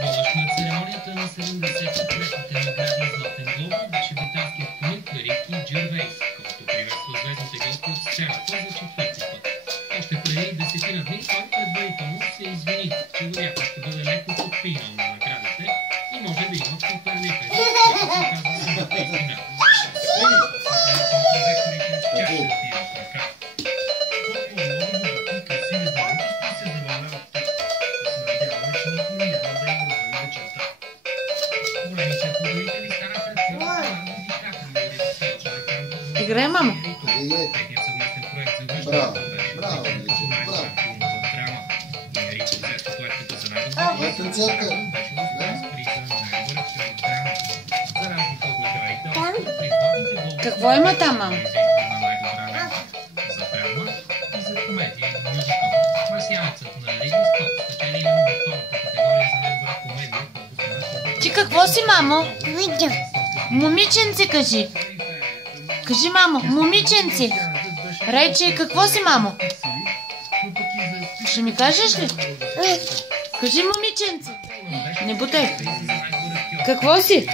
Водещ на церемонията на 73-те награди Златен Глобус беше британският комик Рики Джервейс, който приветства звездните гости от сцената за четвърти път. Още преди 10 дни той предварително се извини, че вероятно ще бъде леко подпинал на наградите и може да има поперлите, които се оказва самата истина. Играй, мамо. Браво, браво, браво. Какво има там, мамо? Ти какво си, мамо? Момиченце, кажи. Кажи, мамо, момиченце. Рече, какво си, мамо? Ще ми кажеш ли? Кажи, момиченце. Не бутай. Какво си?